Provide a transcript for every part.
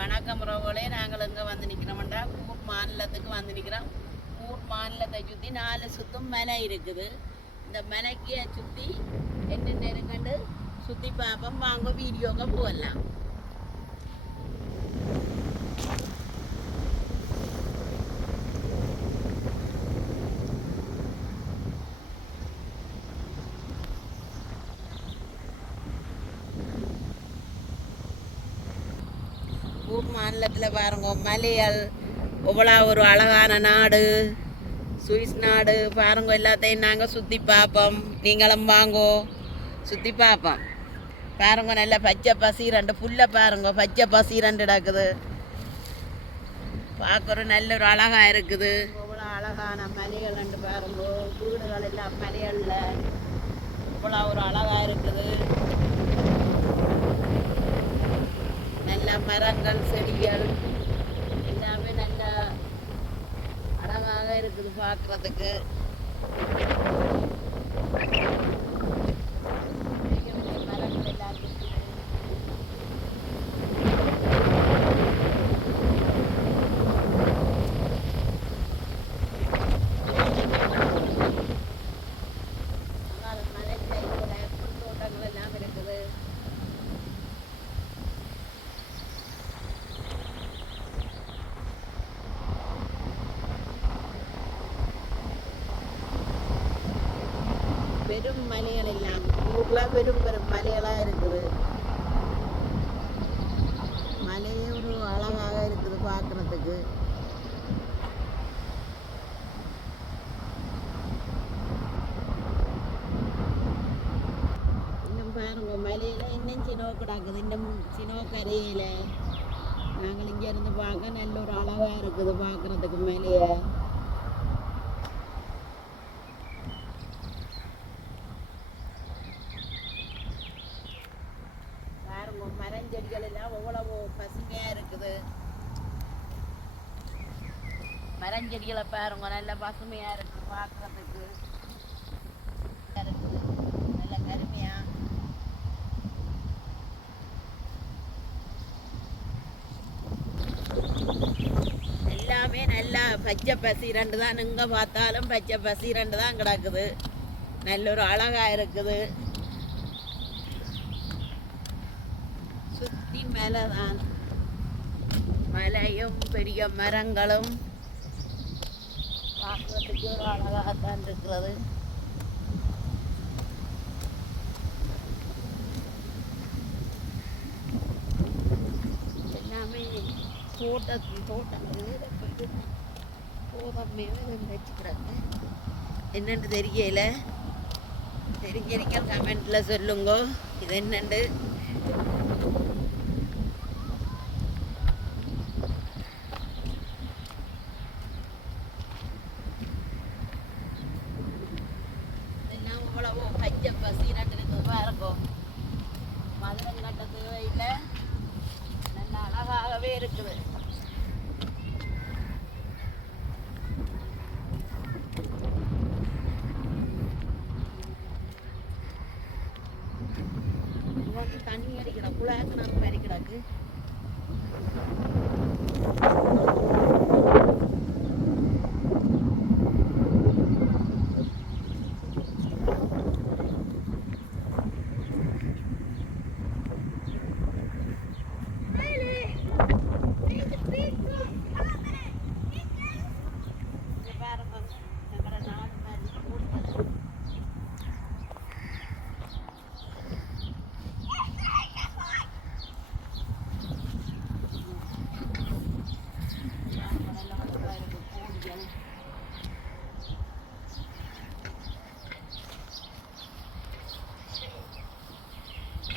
வணக்கம் உறவுகளே, நாங்கள் எங்கே வந்து நிற்கிறோம்டா கூர் மாநிலத்துக்கு வந்து நிற்கிறோம். கூர் மாநிலத்தை சுற்றி 4 சுத்தும் மலை இருக்குது. இந்த மலைக்கு சுற்றி என்னென்ன இருக்குன்னு சுற்றி பார்ப்போம். வாங்க வீடியோங்க போகலாம். கூர் மாநிலத்தில் பாருங்க மலைகள் எவ்வளோ ஒரு அழகான நாடு, சுவிஸ் நாடு பாருங்க. எல்லாத்தையும் நாங்கள் சுற்றி பார்ப்போம். நீங்களும் வாங்கோ சுற்றி பார்ப்போம். பாருங்க நல்ல பச்சை பசீரண்டு புல்லை பாருங்க, பச்சை பசீரண்டு கிடக்குது. பார்க்குற நல்ல ஒரு அழகாக இருக்குது. எவ்வளோ அழகான மலைகள் ரெண்டு பாருங்க. வீடுகள் எல்லாம் மலைகளில் இவ்வளோ ஒரு அழகாக இருக்குது. நல்ல மரங்கள் செடிகள் எல்லாமே நல்ல அழகாக இருக்குது பார்க்குறதுக்கு. மரங்கள் எல்லாம் இருக்குது. தோட்டங்கள் எல்லாம் இருக்குது. பெரும் மலைகள் எல்லாம் ஊரில் பெரும் பெரும் மலைகளாக இருக்குது. மலையே ஒரு அழகாக இருக்குது பார்க்குறதுக்கு. இன்னும் பாருங்க மலையில் இன்னும் சினோ கிடக்குது. இன்னும் சினோ கரையில் நாங்கள் இங்கே இருந்து பார்க்க நல்ல ஒரு அழகாக இருக்குது பார்க்குறதுக்கு மலையை. மரஞ்செடிகள் எல்லாம் எவ்வளவு பசுமையாக இருக்குது. மரஞ்செடிகளை பாருங்க நல்ல பசுமையாக இருக்குது பார்க்குறதுக்கு. இருக்குது நல்ல கருமையா. எல்லாமே நல்லா பச்சை பசீரண்டு தான். எங்கே பார்த்தாலும் பச்சை பசீரண்டு தான் கிடக்குது. நல்ல ஒரு அழகாக இருக்குது. சுற்றி மேலே தான் மலையும் பெரிய மரங்களும் பார்க்கறதுக்கு ஒரு அழகாகத்தான் இருக்கிறது. எல்லாமே தோட்டங்கள் போதமே வச்சுக்கிறாங்க. என்னென்று தெரியல, தெரிஞ்சிருக்க கமெண்ட்ல சொல்லுங்க இது என்னண்டு. பச்சை பசீரண்டு இருக்குது பாருங்க. மதுரம் கட்ட தேவையில்லை, நல்ல அழகாகவே இருக்குது. தண்ணி அடிக்கிற குழாக்கு நம்ம அடிக்கிறாக்கு.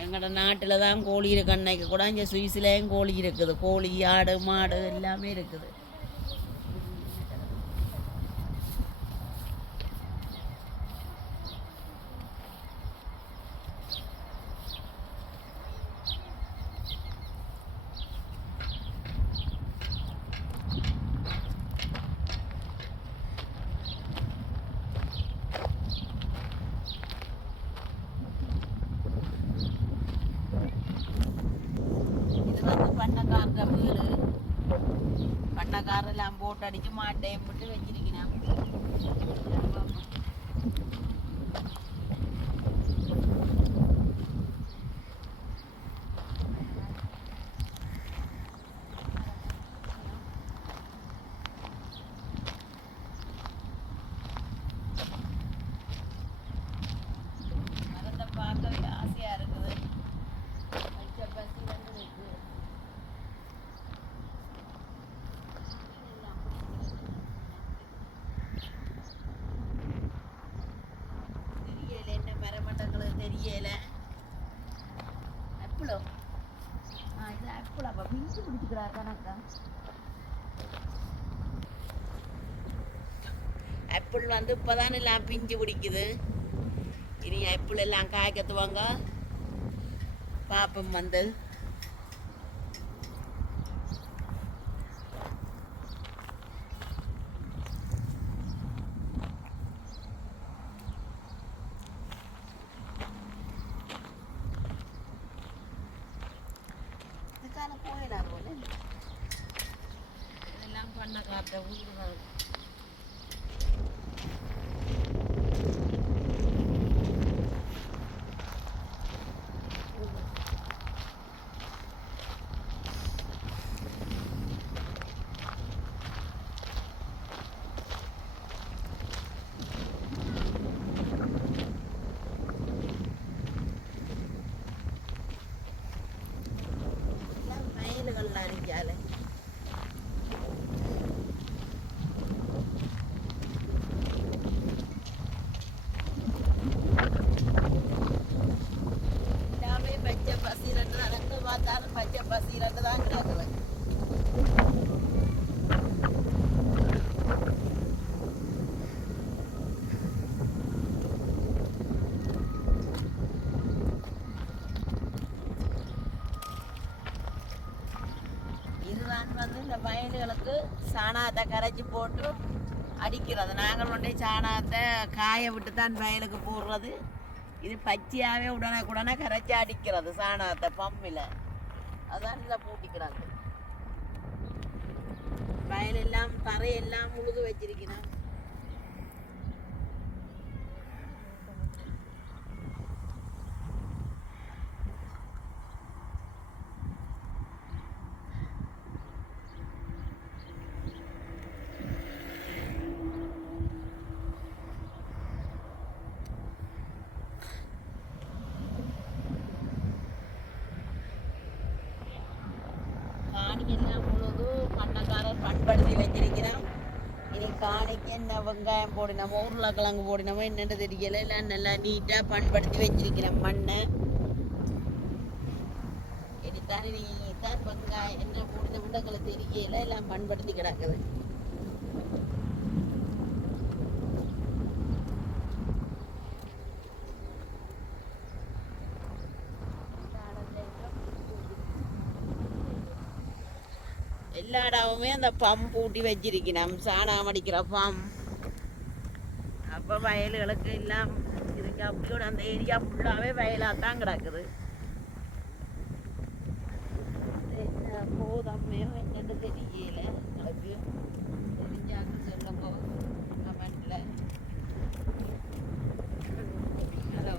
எங்களோட நாட்டில் தான் கோழி இருக்கு. அன்னைக்கு கூட இங்கே சுவிஸ்லேயும் கோழி இருக்குது. கோழி, ஆடு, மாடு எல்லாமே இருக்குது. இது வந்து பண்ணக்காரர் வீடு பண்ணக்காரெல்லாம் போட்டு அடிச்சு மாட்டையும் போட்டு வச்சிருக்கிறேன். தெரியல ஆப்பிளோ இது ஆப்பிள் அப்போ பிஞ்சு பிடிச்சிக்கிறா கணக்கா ஆப்பிள் வந்து இப்போதான் எல்லாம் பிஞ்சு பிடிக்குது. இனி ஆப்பிள் எல்லாம் காய்க்கத்துவாங்க பாப்பம் வந்து பண்ண காத்த வீடு தான். வயல்கள்லாம் இருக்காலே பச்சை பசீரட்டு தான் கிடக்குது. இதுதான் வந்து இந்த வயல்களுக்கு சாணத்தை கரைச்சி போட்டு அடிக்கிறது. நாங்கள் ஒன்றே சாணத்தை காய விட்டு தான் வயலுக்கு போடுறது. இது பச்சையாகவே உடனே கரைச்சி அடிக்கிறது சாணத்தை பம்பில். அதான் இதில் பூட்டிக்கிறாங்க. வயலெல்லாம் தரையெல்லாம் முழுது வச்சிருக்கிறோம். காணிக்கெல்லாம் முழுது பண்ணக்காரர் பண்படுத்தி வச்சிருக்கிறோம். இனி காணிக்கு என்ன வெங்காயம் போடினமோ உருளைக்கிழங்கு போடினமோ என்னென்னு தெரியல. எல்லாம் நல்லா நீட்டாக பண்படுத்தி வச்சிருக்கிறோம் மண்ணை. இனித்தான் இனித்தான் வெங்காயம் என்ன போடின முண்டங்களை தெரியல. எல்லாம் பண்படுத்தி கிடக்குது. எல்லா இடமுமே அந்த பம்ப் ஊட்டி வச்சிருக்கணும். சாணம் அடிக்கிற பம்ப். அப்போ வயல்களுக்கு எல்லாம் இதுக்கு அப்படியோட அந்த ஏரியா ஃபுல்லாகவே வயலாக தான் கிடக்குது. என்ன போதம்மையோ என்னென்னு தெரியல. எங்களுக்கு தெரிஞ்சாக்கு சொல்லுங்க கமெண்ட்ல. ஹலோ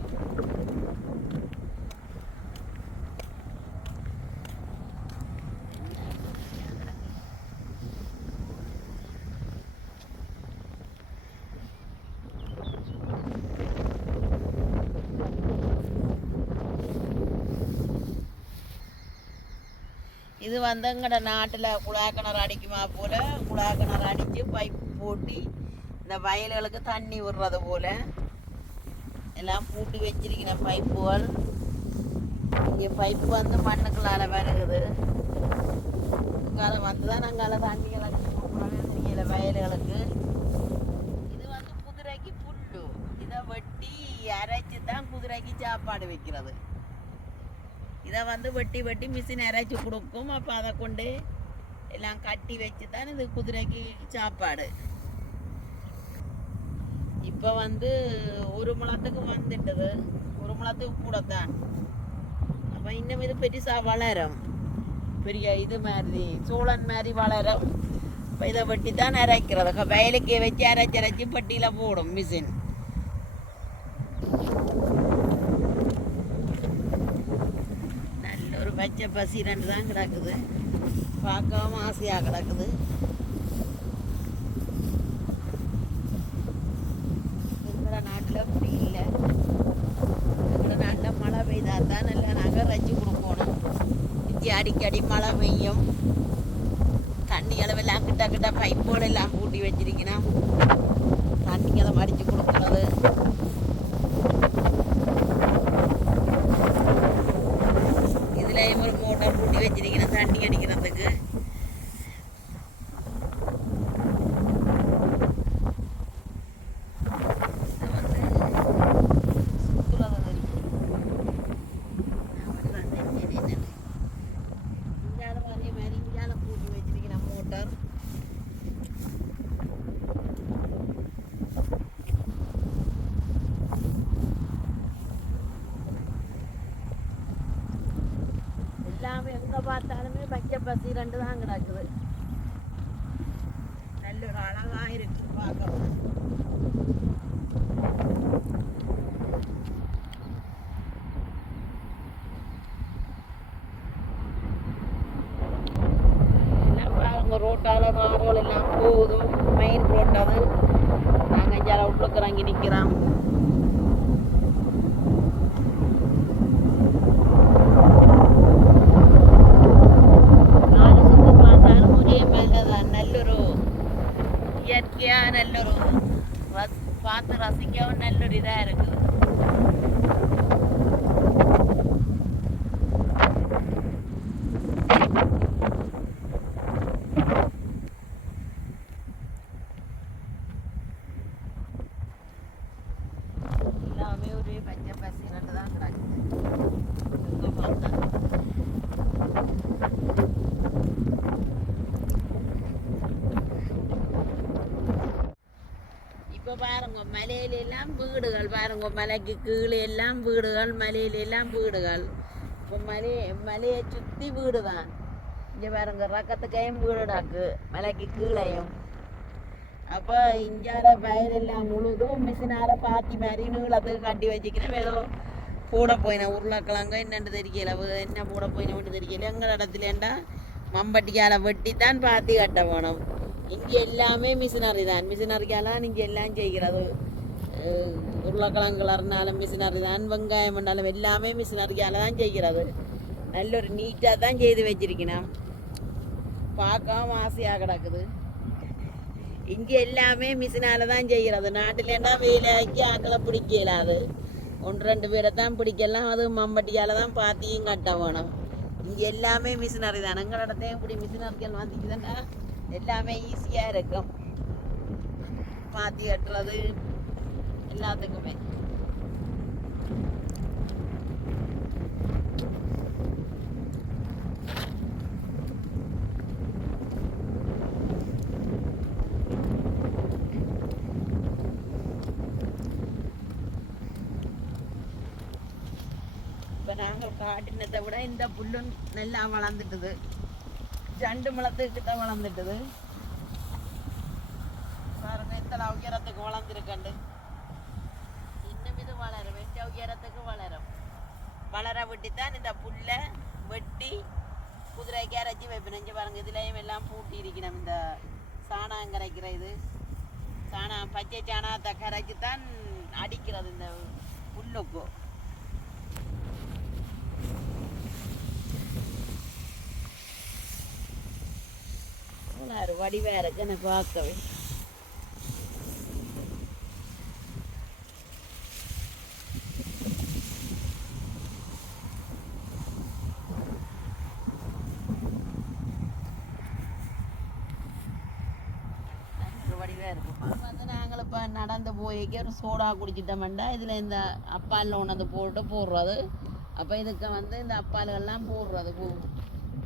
இது வந்து எங்கட நாட்டில் குழாக்கிணறு அடிக்குமா போல் குழாக்கிணறு அடித்து பைப் போட்டு இந்த வயல்களுக்கு தண்ணி விடுறது போல் எல்லாம் பூட்டி வச்சிருக்கிற பைப்புகள். இங்கே பைப்பு வந்து மண்ணுக்குள்ளால வருகுது. காலம் வந்து தான் நாங்கள் தண்ணிகள் அடிச்சு தெரியல வயல்களுக்கு. இது வந்து குதிரைக்கு புல்லு. இதை வெட்டி அரைச்சி தான் குதிரைக்கு சாப்பாடு வைக்கிறது. இதை வந்து வெட்டி மிஷின் அரைச்சி கொடுக்கும். அப்போ அதை கொண்டு எல்லாம் கட்டி வச்சு தான் இது குதிரைக்கு சாப்பாடு. இப்போ வந்து ஒரு முழத்துக்கு வந்துட்டது. ஒரு முழத்துக்கு கூட தான். அப்போ இன்னும் இது பெருசாக வளரும். பெரிய இது மாதிரி சோளன் மாதிரி வளரும். இப்போ இதை வெட்டி தான் அரைக்கிறது. வயலுக்கு வச்சு அரைச்சி பட்டியில் போடும் மிஷின். நல்ல ஒரு பச்சை பசி ரெண்டு தான் கிடக்குது, பார்க்கவும் ஆசையாக கிடக்குது. எங்களோட நாட்டில் அப்படி இல்லை. எங்களோட நாட்டில் மழை பெய்தா தான் நல்லா நாங்கள் ரச்சு கொடுக்கணும். இங்கே அடிக்கடி மழை பெய்யும். தண்ணி அளவெல்லாம் கிட்ட பைப்போடு எல்லாம் கூட்டி வச்சிருக்கணும். தண்ணிகளை மடித்து கொடுக்குறது. இதுலேயும் ஒரு மோட்டார் கூட்டி வச்சிருக்கணும் தண்ணி அடிக்கிறதுக்கு. எல்லாமே எங்கே பார்த்தாலுமே பச்சை பசி ரெண்டு தான் கிடக்குது. நல்ல ஒரு அழகாக இருக்கு பார்க்கவும். எல்லாம் பாருங்க, ரோட்டால் கார்கள் எல்லாம் போகுது. மெயின் ரோட் அது. நாங்கள் இங்கே உள்ளுக்கு இறங்கி நிற்கிறோம். இயற்கையாக நல்லொரு பார்த்து ரசிக்கவும் நல்லொரு இதாக இருக்குது. எல்லாமே ஒரே பச்சை பசி ரெண்டு தான் கிடக்குது. இப்போ பாருங்க, மலையிலெல்லாம் வீடுகள் பாருங்க. மலைக்கு கீழே எல்லாம் வீடுகள், மலையிலெல்லாம் வீடுகள். இப்போ மலையை சுற்றி வீடு தான். இங்கே பாருங்க, ரக்கத்துக்கையும் வீடுடாக்கு மலைக்கு கீழையும். அப்போ இஞ்சால வயலெல்லாம் முழுதும் மிஷினால பாத்தி மாதிரி நீளத்துக்கு கட்டி வச்சுக்கிறேன். ஏதோ போட போயினேன் உருளைக்கிழங்கு என்னென்னு தெரியல, என்ன போட போயினேன்னு தெரியல. எங்கள் இடத்துலேண்டா மம்பட்டிக்கால வெட்டி தான் பாத்தி கட்ட போனோம். இங்கே எல்லாமே மிஷினரி தான். மிஷினரிக்காலாம் இங்கே எல்லாம் செய்கிறது. உருளைக்கிழங்குலர்னாலும் மிஷினரி தான், வெங்காயம் பண்ணாலும் எல்லாமே மிஷினரிக்கால தான் செய்கிறது. நல்ல ஒரு நீட்டாக தான் செய்து வச்சிருக்கணும். பார்க்கவும் ஆசையாக கிடக்குது. இங்கே எல்லாமே மிஷினால தான் செய்கிறது. நாட்டிலேண்டா வேலைக்கு ஆக்களை பிடிக்கலாது. ஒன்று ரெண்டு பேரை தான் பிடிக்கலாம். அது மம்பட்டியால் தான் பாத்தியும் கட்ட வேணும். இங்கே எல்லாமே மிஷினரி தான். எங்கள் இடத்தையும் இப்படி மிஷினரிகள் வந்துக்குதுன்னா எல்லாமே ஈஸியாக இருக்கும். பாத்தி கட்டுறது எல்லாத்துக்குமே. இப்போ நாங்கள் காட்டினத்தை விட இந்த புல்லும் நல்லா வளர்ந்துட்டுது. 2 முழத்துக்கிட்ட வளர்ந்துட்டுது. பாருங்க இத்தனை உயரத்துக்கு வளர்ந்துருக்கண்டு. இன்னும் இது வளரும், வெட்ட உயரத்துக்கு வளரும். வளர விட்டுத்தான் இந்த புல்லை வெட்டி குதிரைக்கு அரைச்சி வைப்பேன். இங்கே பாருங்க, இதுலேயும் எல்லாம் பூட்டி இருக்கணும். இந்த சாணம் கரைக்கிற இது சாணம், பச்சை சாணத்தை கரைச்சி தான் அடிக்கிறது இந்த புல்லுக்கு. வடிவாக இருக்கு எனக்கு பார்க்கவே. வடிவாக இருக்கும். வந்து நாங்கள் இப்போ நடந்து போய்க்கு ஒரு சோடா குடிச்சிட்டோம்டா இதில் இந்த அப்பாலில் ஒன்று போட்டு போடுறது. அப்போ இதுக்கு வந்து இந்த அப்பால்கள்லாம் போடுறது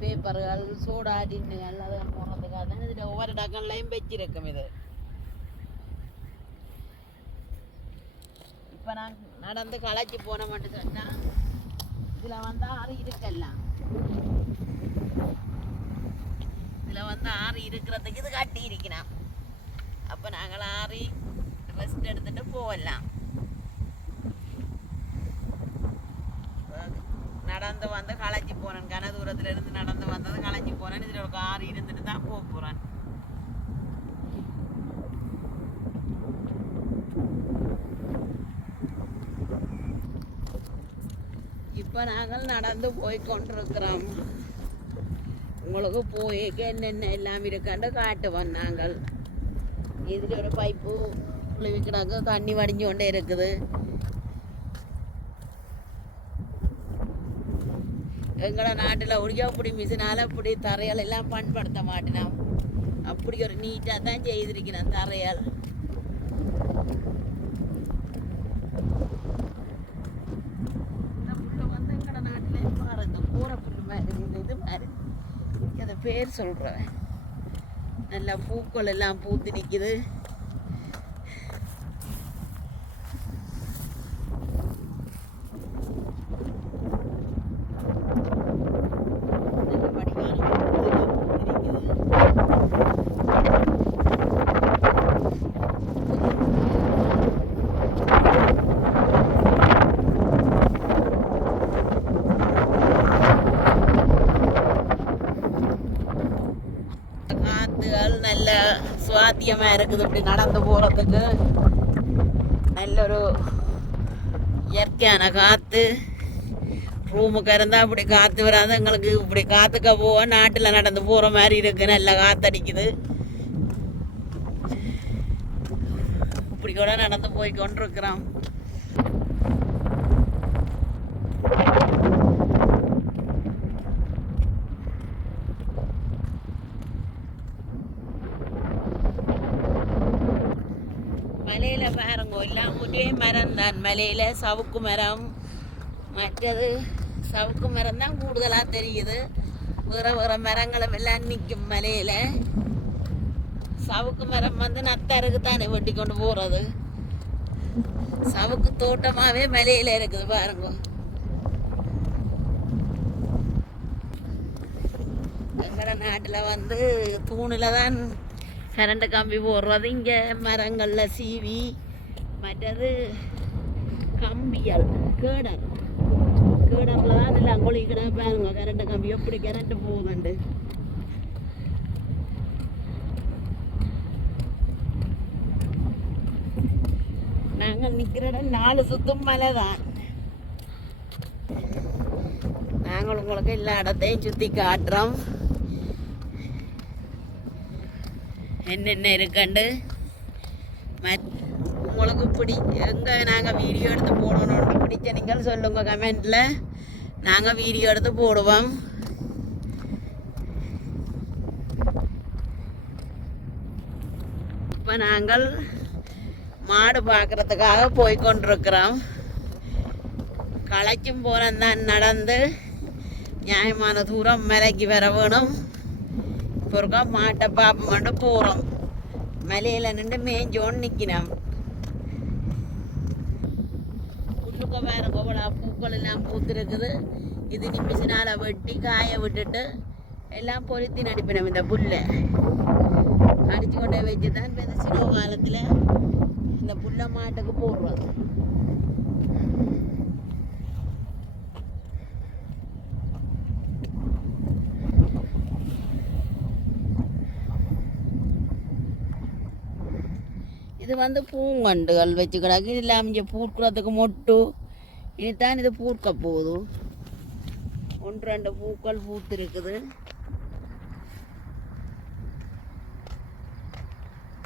பேப்பர்கள், சோடா டின்னுகள் அதெல்லாம் போடுறதுக்காக தான் இதில் ஒவ்வொரு டக்கன்லையும் வச்சிருக்கும். இது இப்போ நான் நடந்து களைச்சி போன மட்டும் சொன்னால் இதில் வந்தால் அது இருக்கலாம். வந்து ஆறி இருக்கிறதுக்கு இது கட்டி இருக்கணும். அப்போ நாங்கள் ஆறி ரெஸ்ட் எடுத்துட்டு போகலாம். நடந்து வந்து களைச்சி போனேன். கன தூரத்துல இருந்து நடந்து வந்தது களைச்சி போனேன். இதில் ஒரு ஆறு இருந்துட்டு தான் போக போகிறேன். இப்போ நாங்கள் நடந்து போய் கொண்டிருக்கிறோம். உங்களுக்கு போய்க்கு என்னென்ன எல்லாம் இருக்காண்டு காட்டுவோம். நாங்கள் இதில் ஒரு பைப்பு கிடக்கு, தண்ணி வடிஞ்சு கொண்டே இருக்குது. எங்களோட நாட்டில் ஒழியா அப்படி மிஷினால் அப்படி தரையால் எல்லாம் பயன்படுத்த மாட்டேனோம். அப்படி ஒரு நீட்டாக தான் செய்திருக்கிறேன் தரையால். இந்த புல்லை வந்து எங்களோட நாட்டிலே பாரு, இந்த கூரை புல் மாதிரி, இந்த இது மாதிரி அதை பேர் சொல்கிறேன். நல்லா பூக்கள் எல்லாம் பூத்து நிற்குது. நல்ல சுவாத்தியமாக இருக்குது. இப்படி நடந்து போகிறதுக்கு நல்ல ஒரு இயற்கையான காற்று. ரூமுக்கு இருந்தால் இப்படி காற்று வராது. எங்களுக்கு இப்படி காற்றுக்க போக நாட்டில் நடந்து போகிற மாதிரி இருக்குது. நல்ல காற்றடிக்குது. இப்படி கூட நடந்து போய் கொண்டிருக்கிறோம். மலையில் பாருங்க, எல்லாம் ஒரே மரம் தான். மலையில் சவுக்கு மரம், மற்றது சவுக்கு மரம் தான் கூடுதலாக தெரியுது. வேறு வேறு மரங்களும் எல்லாம் நிற்கும் மலையில். சவுக்கு மரம் வந்து நத்தருக்கு தானே வெட்டி கொண்டு போகிறது. சவுக்கு தோட்டமாகவே மலையில் இருக்குது பாருங்க. எங்களோட நாட்டில் வந்து தூணில் தான் கரண்ட் கம்பி போடுறது. இங்கே மரங்களில் சீவி, மற்றது கம்பியால் கேடரில் தான் எல்லாம் கொளிக்கிட பாருங்க. கரண்ட் கம்பி எப்படி கரண்ட் போகுதுண்டு. நாங்கள் நிற்கிற இடம் 4 சுத்தும் மலை தான். நாங்கள் உங்களுக்கு எல்லா இடத்தையும் சுற்றி காட்டுறோம். என்னென்ன இருக்குண்டு உங்களுக்கு எங்கே நாங்கள் வீடியோ எடுத்து போடணுன்னு பிடிச்ச நீங்கள் சொல்லுங்கள் கமெண்டில். நாங்கள் வீடியோ எடுத்து போடுவோம். இப்போ நாங்கள் மாடு பார்க்குறதுக்காக போய்கொண்டிருக்கிறோம். களைச்சும் போகிறோம் தான் நடந்து. நியாயமான தூரம் மலைக்கு வர வேணும். பொறுக்கா மாட்டை பாப்ப மட்டும் போகிறோம். மலையில் நின்று மேய்ஞ்சோன்னு நிற்கிறோம். புல்லுக்க வேறு கோவலா பூக்கள் எல்லாம் பூத்துருக்குது. இது நிமிஷனால் வெட்டி காய விட்டுட்டு எல்லாம் பொருத்தி நடிப்பினோம். இந்த புல்லை அடித்து கொண்டே வச்சு தான் இப்போ இந்த சிறுவ காலத்தில் இந்த புல்லை மாட்டுக்கு போடுறது. இது வந்து பூங்கண்டுகள் வச்சு கிடக்கு. இது இல்லாமல் இங்கே பூக்கிறதுக்கு மொட்டு. இனித்தான் இது பூக்க போகுது. 1-2 பூக்கள் பூத்து இருக்குது.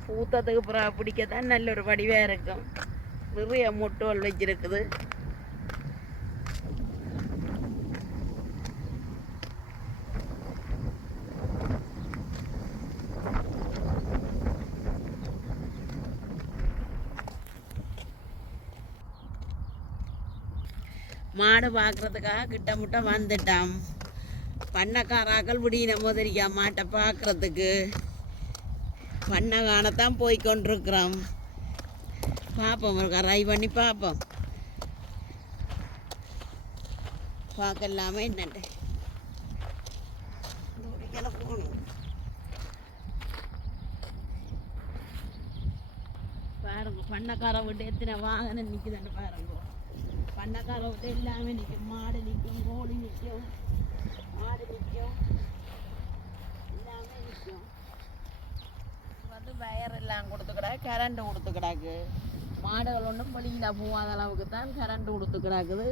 பூத்ததுக்கு அப்புறம் பிடிக்கத்தான் நல்ல ஒரு வடிவாக இருக்கும். நிறைய மொட்டுகள் வச்சிருக்குது. மாடு பார்க்குறதுக்காக கிட்டமுட்ட வந்துட்டான். பண்ணக்காராக்கள் விடின முதலிக்கா மாட்டை பார்க்குறதுக்கு. பண்ணை காணத்தான் போய் கொண்டிருக்கிறோம். பார்ப்போம், ஒரு ரை பண்ணி பார்ப்போம். பார்க்கலாமே என்னண்டு போகணும். பண்ணக்கார விட்டு எத்தனை வாகனம் நிற்குதுன்னு பாருங்க. பண்ணக்கார விட்டு எல்லாமே நிற்கும். மாடு நிற்கும், கோழி நிற்கும், மாடு நிற்கும், எல்லாமே நிற்கும். வந்து வயர் எல்லாம் கொடுத்துக்கிடாது, கரண்ட் கொடுத்துக்கிடாக்கு. மாடுகள் ஒன்றும் வெளியில் போகாத அளவுக்கு தான் கரண்ட் கொடுத்துக்கிடாக்குது.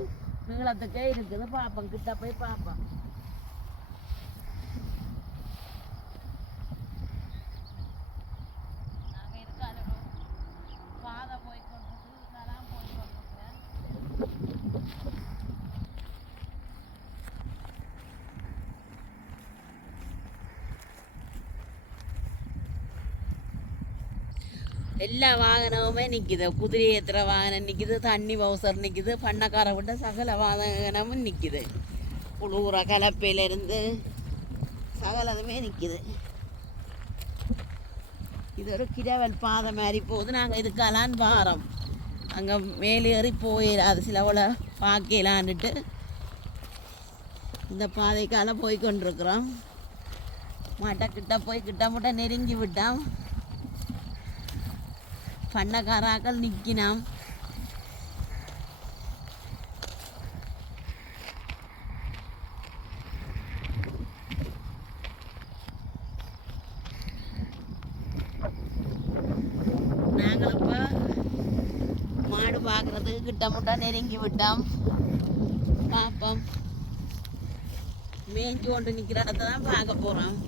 நீளத்துக்கே இருக்குது. பார்ப்போம், கிட்ட போய் பார்ப்போம். எல்லா வாகனமுமே நிற்கிது. குதிரை ஏற்றுற வாகனம் நிற்கிது, தண்ணி பவுசர் நிற்கிது, பண்ணக்கார விட்ட சகல வாகனமும் நிற்கிது. புழுவுற கலப்பையிலேருந்து சகலதுமே நிற்கிது. இது ஒரு கிரவல் பாதை மாதிரி போகுது. நாங்கள் இதுக்கெல்லாம் வாரம் அங்கே மேலேறி போயிடாது, சிலவோட பார்க்கலான்ட்டு இந்த பாதைக்கால போய் கொண்டிருக்கிறோம். மாட்டை போய் கிட்ட முட்டை நெருங்கி விட்டோம். பண்ணக்காராக்கள் நிற்கினோம். நாங்கள் இப்போ மாடு பார்க்குறதுக்கு கிட்ட முட்டா நெருங்கி விட்டோம். பார்ப்போம். மேய்ஞ்சு கொண்டு நிற்கிற இடத்த தான் பார்க்க போகிறோம்.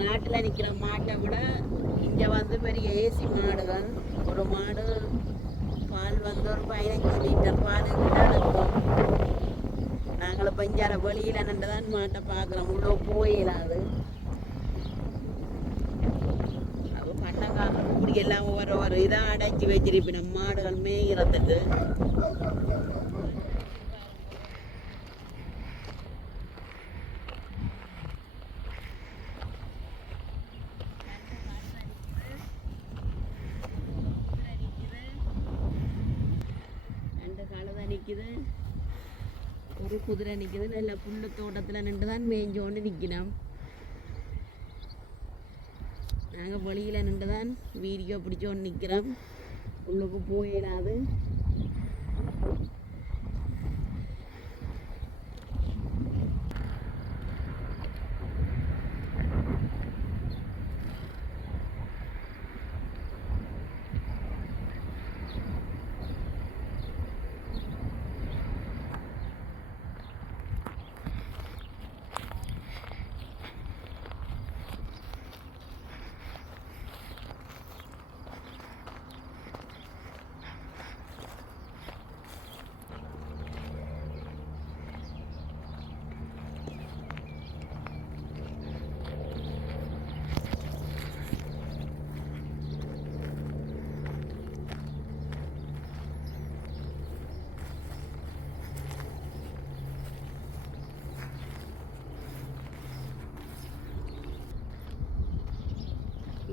நாட்டில் நிற்கிற மாட்டை விட இங்கே வந்து பெரிய ஏசி மாடுகள். ஒரு மாடு பால் வந்து ஒரு 15 லிட்டர் பால் நடக்கும். நாங்கள் இப்போ இங்கே வெளியில் நின்று தான் மாட்டை பார்க்குறோம். உள்ளே போயிடாது. அப்போ பண்ணக்காரன் இப்படி எல்லாம் ஒவ்வொரு இதாக அடைச்சி வச்சிருப்பின மாடுகள் மேய்கிறதுக்கு. நிற்கிது, ஒரு குதிரை நிற்கிது. நல்ல புல்லு தோட்டத்தில் நின்று தான் மேய்ஞ்சோண்டு நிற்கணும். நாங்கள் வெளியில் நின்று தான் வீடியோ பிடிச்சோன்னு நிற்கிறோம். உள்ளுக்கு போயிடாது.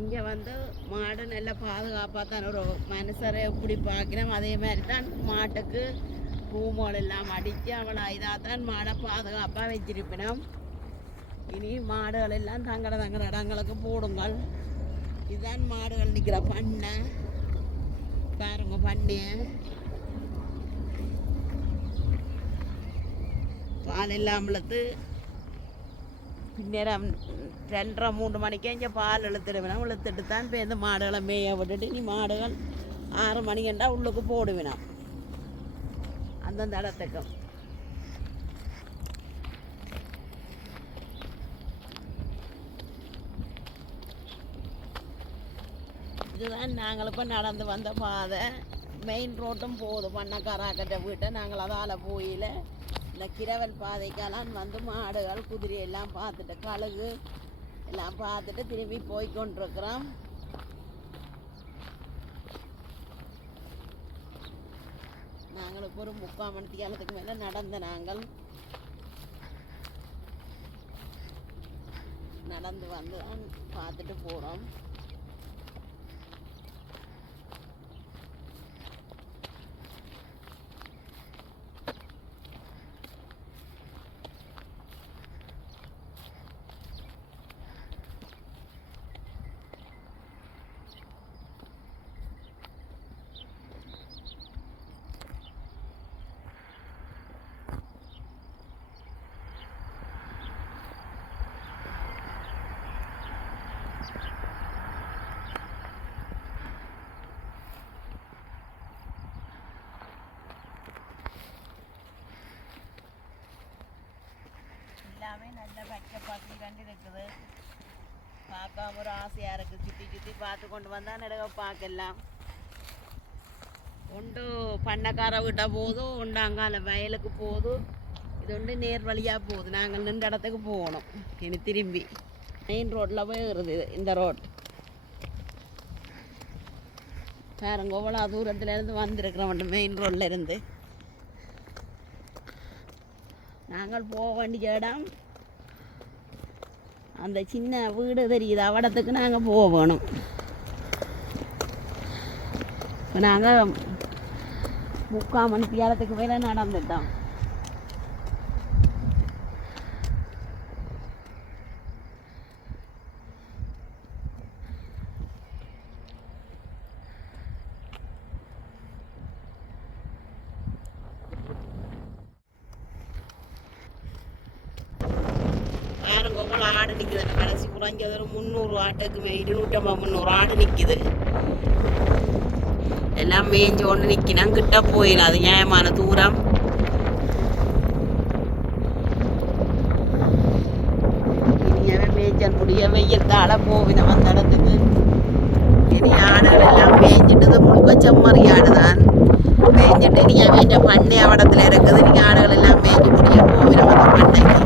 இங்கே வந்து மாடு நல்ல பாதுகாப்பாக தான் ஒரு மனுஷரை எப்படி பார்க்கிறோம் அதே மாதிரி தான் மாட்டுக்கு பூமோல் எல்லாம் அடித்து அவளை இதாக தான் மாடை பாதுகாப்பாக வச்சிருப்பினோம். இனி மாடுகள் எல்லாம் தங்கட இடங்களுக்கு போடுங்கள். இதுதான் மாடுகள் நிற்கிற பண்ணை பாருங்க. பண்ணைய பால் எல்லாம் இழுத்து நேரம் 2:30-3 மணிக்கே இங்கே பால் இழுத்துடுவேன். இழுத்துட்டு தான் இப்போ இந்த மாடுகளை மேய விட்டுட்டு நீ மாடுகள் 6 மணிக்கண்டா உள்ளுக்கு போடுவேன் அந்தந்த இடத்துக்கும். இதுதான் நாங்கள் இப்போ நடந்து வந்த பாதை. மெயின் ரோட்டும் போகுது பண்ணக்காராக்கிட்ட வீட்டை. நாங்கள் அதால் போயில இந்த கிரவல் பாதைக்கெல்லாம் வந்து மாடுகள் குதிரை எல்லாம் பார்த்துட்டு கழுகு எல்லாம் பார்த்துட்டு திரும்பி போய் கொண்டிருக்கிறோம். நாங்கள் இப்போ ஒரு 3/4 மணி நேரத்துக்கு மேலே நடந்து வந்து தான் பார்த்துட்டு போகிறோம். எல்லாமே நல்ல பச்சை பசி கண்டு இருக்குது. பார்க்காம ஒரு ஆசையாக இருக்குது. சுற்றி சுற்றி பார்த்து கொண்டு வந்தால் நடுக பார்க்கலாம். ஒன்று பண்ணக்கார விட்டா போதும், ஒன்று அங்கால வயலுக்கு போதும். இது ஒன்று நேர் வழியாக போகுது. நாங்கள் நின்ற இடத்துக்கு போகணும். இனி திரும்பி மெயின் ரோட்டில் போயிடுது இந்த ரோட். பாருங்க எவ்வளோ தூரத்துலேருந்து வந்திருக்கிறோம் மெயின் ரோட்டில் இருந்து. நாங்கள் போக வேண்டிய இடம் அந்த சின்ன வீடு தெரியுது, அவடத்துக்கு நாங்கள் போகணும். இப்போ நாங்கள் 3/4 மணி நேரத்துக்கு மேலே நடந்துட்டோம். ஆடு நிற்குது. கடைசி குறைஞ்சது ஒரு 300 ஆட்டுக்கு 250-300 ஆடு நிற்குது. எல்லாம் மேய்ஞ்சு கொண்டு நிற்கினான். கிட்ட போயிடும், அது நியாயமான தூரம். இனியாவே மேய்ச்சல் முடிய வெய்யத்தால போவினோம் அந்த இடத்துக்கு. இனி ஆடுகள் எல்லாம் மேய்ஞ்சிட்டு முழுக்க செம்மறி ஆடுதான் மேய்ஞ்சிட்டு இனியாவே இந்த பண்ணை அவடத்தில் இருக்குது. நீங்கள் ஆடுகள் எல்லாம் மேய்ஞ்சி முடிய போவினோம் அந்த பண்ணைக்கு.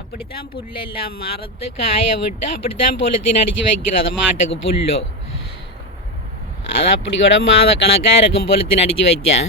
அப்படித்தான் புல்லெல்லாம் மறந்து காய விட்டு அப்படித்தான் பொலித்தீன் அடித்து வைக்கிறது மாட்டுக்கு புல்லோ. அது அப்படி கூட மாதக்கணக்காக இருக்கும் பொலித்தீன் அடித்து வச்சேன்.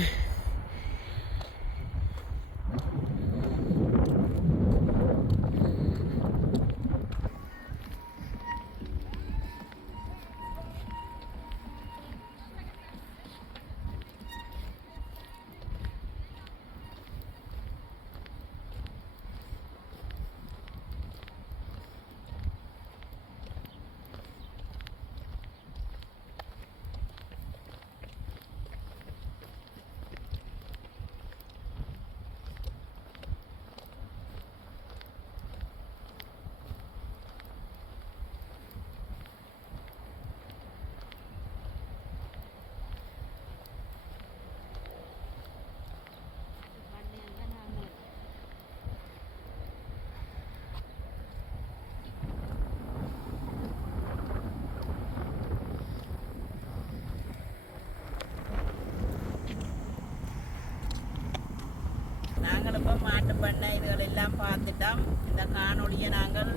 நாங்கள் இப்போ மாட்டு பண்ணை இதுகள் எல்லாம் பார்த்துட்டோம். இந்த காணொலியை நாங்கள்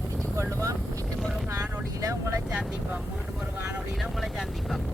முடிச்சு கொள்ளுவோம். இன்னும் ஒரு காணொலியில் உங்களை சந்திப்போம். மீண்டும் ஒரு காணொலியில் உங்களை சந்திப்போம்.